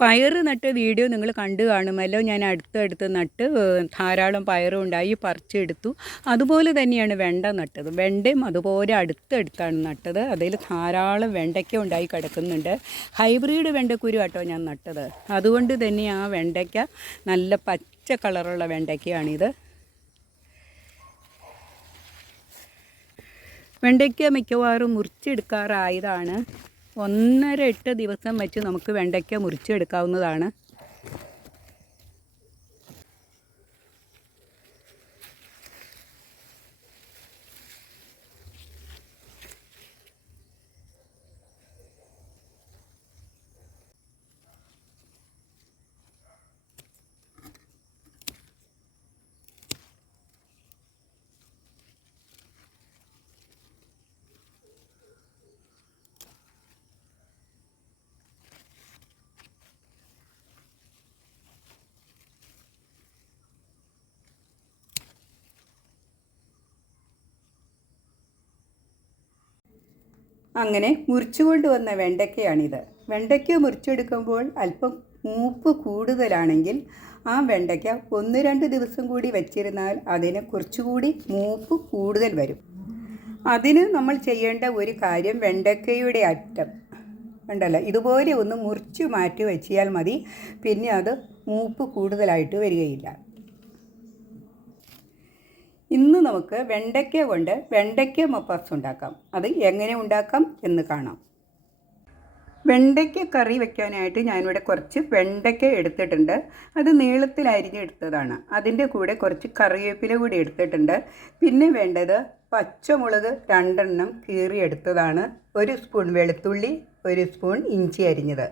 പയറ് നട്ട വീഡിയോ നിങ്ങൾ കണ്ടു കാണുമല്ലോ. ഞാൻ അടുത്തടുത്ത് നട്ട് ധാരാളം പയറും ഉണ്ടായി പറിച്ചെടുത്തു. അതുപോലെ തന്നെയാണ് വെണ്ട നട്ടത്. വെണ്ടയും അതുപോലെ അടുത്തടുത്താണ് നട്ടത്. അതിൽ ധാരാളം വെണ്ടയ്ക്ക ഉണ്ടായി കിടക്കുന്നുണ്ട്. ഹൈബ്രിഡ് വെണ്ടക്കുരു ആട്ടോ ഞാൻ നട്ടത്. അതുകൊണ്ട് തന്നെ ആ വെണ്ടയ്ക്ക നല്ല പച്ച കളറുള്ള വെണ്ടയ്ക്കയാണിത്. വെണ്ടയ്ക്ക മിക്കവാറും മുറിച്ചെടുക്കാറായതാണ്. ഒന്നര എട്ട് ദിവസം വെച്ച് നമുക്ക് വെണ്ടയ്ക്ക മുറിച്ചെടുക്കാവുന്നതാണ്. അങ്ങനെ മുറിച്ചു കൊണ്ടുവന്ന വെണ്ടയ്ക്കയാണിത്. വെണ്ടയ്ക്ക മുറിച്ചെടുക്കുമ്പോൾ അല്പം മൂപ്പ് കൂടുതലാണെങ്കിൽ ആ വെണ്ടയ്ക്ക ഒന്ന് രണ്ട് ദിവസം കൂടി വെച്ചിരുന്നാൽ അതിന് കുറച്ചുകൂടി മൂപ്പ് കൂടുതൽ വരും. അതിന് നമ്മൾ ചെയ്യേണ്ട ഒരു കാര്യം വെണ്ടയ്ക്കയുടെ അറ്റം ഉണ്ടല്ലോ. ഇതുപോലെ ഒന്ന് മുറിച്ച് മാറ്റി വെച്ചാൽ മതി. പിന്നെ അത് മൂപ്പ് കൂടുതലായിട്ട് വരികയില്ല. ഇന്ന് നമുക്ക് വെണ്ടയ്ക്ക കൊണ്ട് വെണ്ടയ്ക്ക മപ്പാസ് ഉണ്ടാക്കാം. അത് എങ്ങനെ ഉണ്ടാക്കാം എന്ന് കാണാം. വെണ്ടയ്ക്ക കറി വെക്കാനായിട്ട് ഞാനിവിടെ കുറച്ച് വെണ്ടയ്ക്ക എടുത്തിട്ടുണ്ട്. അത് നീളത്തിൽ അരിഞ്ഞെടുത്തതാണ് അതിന്റെ കൂടെ കുറച്ച് കറിവേപ്പില കൂടി എടുത്തിട്ടുണ്ട്. പിന്നെ വേണ്ടത് പച്ചമുളക് രണ്ടെണ്ണം കീറിയെടുത്തതാണ് ഒരു സ്പൂൺ വെളുത്തുള്ളി ഒരു സ്പൂൺ ഇഞ്ചി അരിഞ്ഞത്.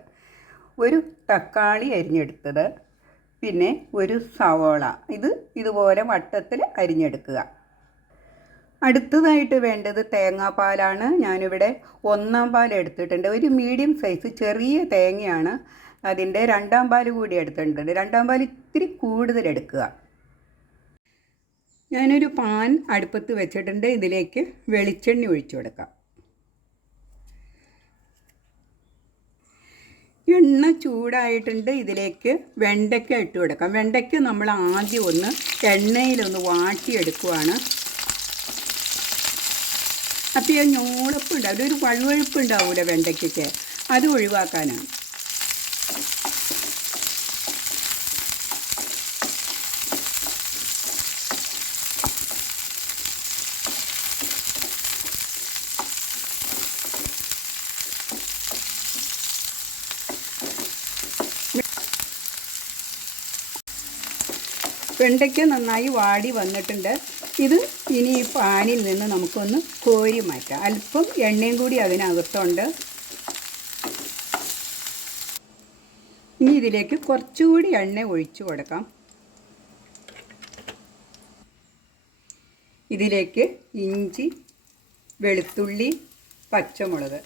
ഒരു തക്കാളി അരിഞ്ഞെടുത്തത്. പിന്നെ ഒരു സവോള. ഇത് ഇതുപോലെ വട്ടത്തിൽ അരിഞ്ഞെടുക്കുക. അടുത്തതായിട്ട് വേണ്ടത് തേങ്ങാപ്പാലാണ്. ഞാനിവിടെ ഒന്നാം പാൽ എടുത്തിട്ടുണ്ട്. ഒരു മീഡിയം സൈസ് ചെറിയ തേങ്ങയാണ് അതിന്റെ രണ്ടാം പാൽ കൂടി എടുത്തിട്ടുണ്ട്. രണ്ടാം പാൽ ഇത്തിരി കൂടുതൽ എടുക്കുക. ഞാനൊരു പാൻ അടുപ്പത്ത് വെച്ചിട്ടുണ്ട്. ഇതിലേക്ക് വെളിച്ചെണ്ണ ഒഴിച്ചു കൊടുക്കാം. എണ്ണ ചൂടായിട്ടുണ്ട്. ഇതിലേക്ക് വെണ്ടയ്ക്ക ഇട്ട് കൊടുക്കാം. വെണ്ടയ്ക്ക നമ്മൾ ആദ്യം ഒന്ന് എണ്ണയിലൊന്ന് വാട്ടിയെടുക്കുവാണ്. അപ്പോൾ ഈ ഞോളപ്പ് ഉണ്ടാവും ഒരു വഴുവഴുപ്പ് ഉണ്ടാവില്ല വെണ്ടയ്ക്കൊക്കെ അത് ഒഴിവാക്കാനാണ്. വെണ്ടയ്ക്ക നന്നായി വാടി വന്നിട്ടുണ്ട്. ഇത് ഇനി ഈ പാനിൽ നിന്ന് നമുക്കൊന്ന് കോരി മാറ്റാം. അല്പം എണ്ണയും കൂടി അതിനകത്തുണ്ട്. ഇനി ഇതിലേക്ക് കുറച്ചുകൂടി എണ്ണ ഒഴിച്ചു കൊടുക്കാം. ഇതിലേക്ക് ഇഞ്ചി വെളുത്തുള്ളി പച്ചമുളക്.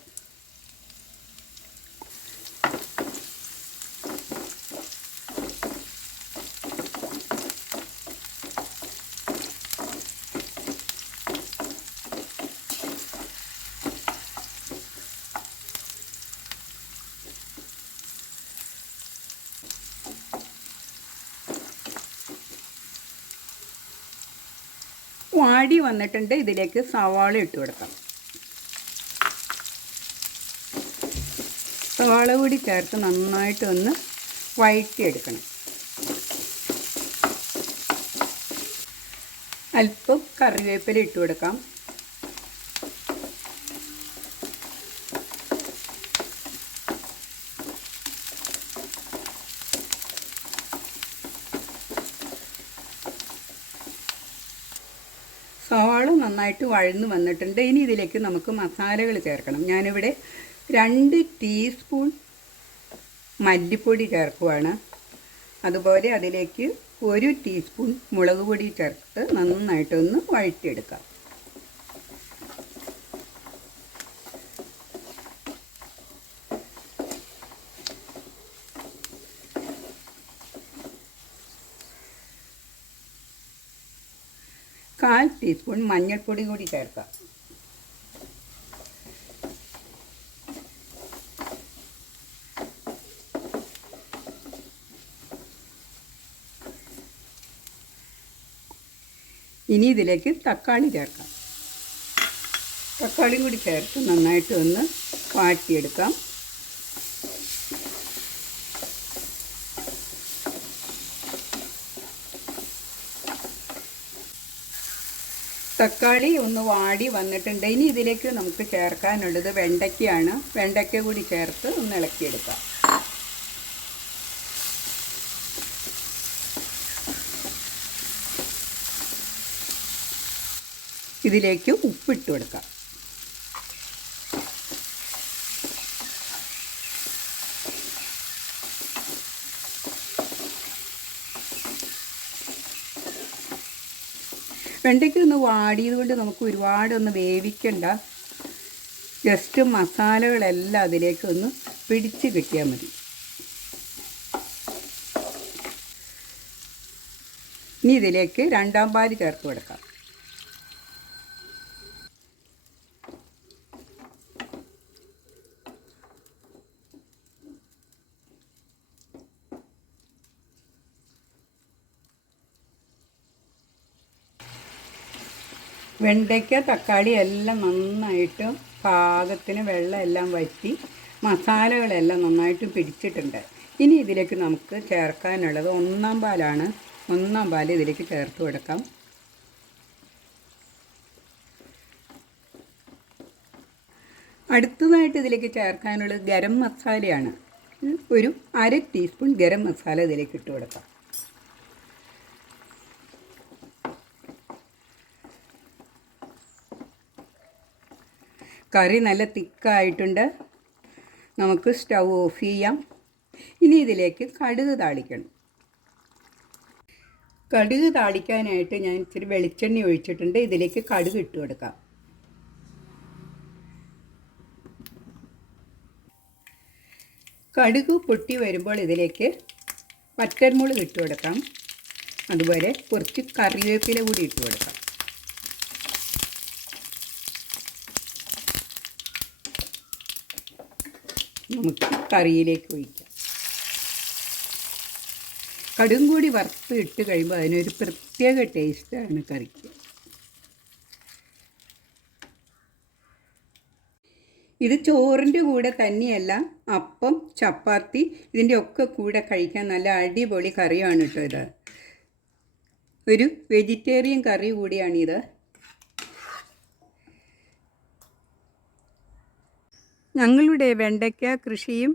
വാടി വന്നിട്ടുണ്ട്. ഇതിലേക്ക് സവാള ഇട്ട് കൊടുക്കാം. സവാള കൂടി ചേർത്ത് നന്നായിട്ട് ഒന്ന് വഴറ്റിയെടുക്കണം. അല്പം കറിവേപ്പില ഇട്ട് കൊടുക്കാം. സവാള നന്നായിട്ട് വഴന്ന് വന്നിട്ടുണ്ട്. ഇനി ഇതിലേക്ക് നമുക്ക് മസാലകൾ ചേർക്കണം. ഞാനിവിടെ രണ്ട് ടീസ്പൂൺ മല്ലിപ്പൊടി ചേർക്കുവാണ്. അതുപോലെ അതിലേക്ക് ഒരു ടീസ്പൂൺ മുളക് പൊടി ചേർത്ത് നന്നായിട്ടൊന്ന് വഴറ്റിയെടുക്കാം. കാൽ ടീസ്പൂൺ മഞ്ഞൾപ്പൊടി കൂടി ചേർക്കാം. ഇനി ഇതിലേക്ക് തക്കാളി ചേർക്കാം. തക്കാളിയും കൂടി ചേർത്ത് നന്നായിട്ട് ഒന്ന് വാട്ടിയെടുക്കാം. തക്കാളി ഒന്ന് വാടി വന്നിട്ടുണ്ട്. ഇനി ഇതിലേക്ക് നമുക്ക് ചേർക്കാനുള്ളത് വെണ്ടയ്ക്കയാണ്. വെണ്ടയ്ക്ക കൂടി ചേർത്ത് ഒന്ന് ഇളക്കിയെടുക്കാം. ഇതിലേക്ക് ഉപ്പിട്ട് കൊടുക്കാം. വെണ്ടയ്ക്ക ഒന്ന് വാടിയത് കൊണ്ട് നമുക്ക് ഒരുപാട് ഒന്ന് വേവിക്കണ്ട. ജസ്റ്റ് മസാലകളെല്ലാം അതിലേക്ക് ഒന്ന് പിടിച്ച് കിട്ടിയാൽ മതി. ഇനി ഇതിലേക്ക് രണ്ടാം പാൽ ചേർത്ത് കൊടുക്കാം. വെണ്ടയ്ക്ക തക്കാളി എല്ലാം നന്നായിട്ട് പാകത്തിന് വെള്ളം എല്ലാം വറ്റി മസാലകളെല്ലാം നന്നായിട്ട് പിടിച്ചിട്ടുണ്ട്. ഇനി ഇതിലേക്ക് നമുക്ക് ചേർക്കാനുള്ളത് ഒന്നാം പാലാണ്. ഒന്നാം പാൽ ഇതിലേക്ക് ചേർത്ത് കൊടുക്കാം. അടുത്തതായിട്ട് ഇതിലേക്ക് ചേർക്കാനുള്ളത് ഗരം മസാലയാണ്. ഒരു അര ടീസ്പൂൺ ഗരം മസാല ഇതിലേക്ക് ഇട്ട് കൊടുക്കാം. കറി നല്ല തിക്കായിട്ടുണ്ട്. നമുക്ക് സ്റ്റൗ ഓഫ് ചെയ്യാം. ഇനി ഇതിലേക്ക് കടുക് താളിക്കണം. കടുക് താളിക്കാനായിട്ട് ഞാൻ ഇച്ചിരി വെളിച്ചെണ്ണ ഒഴിച്ചിട്ടുണ്ട്. ഇതിലേക്ക് കടുക് ഇട്ട് കൊടുക്കാം. കടുക് പൊട്ടി വരുമ്പോൾ ഇതിലേക്ക് പറ്റൻമുളക് ഇട്ട് കൊടുക്കാം. അതുപോലെ കുറച്ച് കറിവേപ്പില കൂടി ഇട്ട് കൊടുക്കാം. നമുക്ക് കറിയിലേക്ക് ഒഴിക്കാം. കടും കൂടി വറുത്ത് ഇട്ട് കഴിയുമ്പോൾ അതിനൊരു പ്രത്യേക ടേസ്റ്റാണ് കറിക്ക്. ഇത് ചോറിന്റെ കൂടെ തന്നെയല്ല അപ്പം ചപ്പാത്തി ഇതിന്റെ ഒക്കെ കൂടെ കഴിക്കാൻ നല്ല അടിപൊളി കറിയാണ് കേട്ടോ ഇത്. ഒരു വെജിറ്റേറിയൻ കറി കൂടിയാണിത്. ഞങ്ങളുടെ വെണ്ടയ്ക്ക കൃഷിയും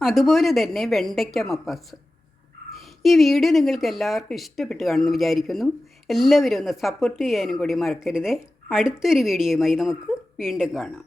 അതുപോലെ തന്നെ വെണ്ടയ്ക്ക മപ്പാസ്. ഈ വീഡിയോ നിങ്ങൾക്ക് എല്ലാവർക്കും ഇഷ്ടപ്പെട്ട് കാണുമെന്ന് വിചാരിക്കുന്നു. എല്ലാവരും ഒന്ന് സപ്പോർട്ട് ചെയ്യാനും കൂടി മറക്കരുത്. അടുത്തൊരു വീഡിയോയുമായി നമുക്ക് വീണ്ടും കാണാം.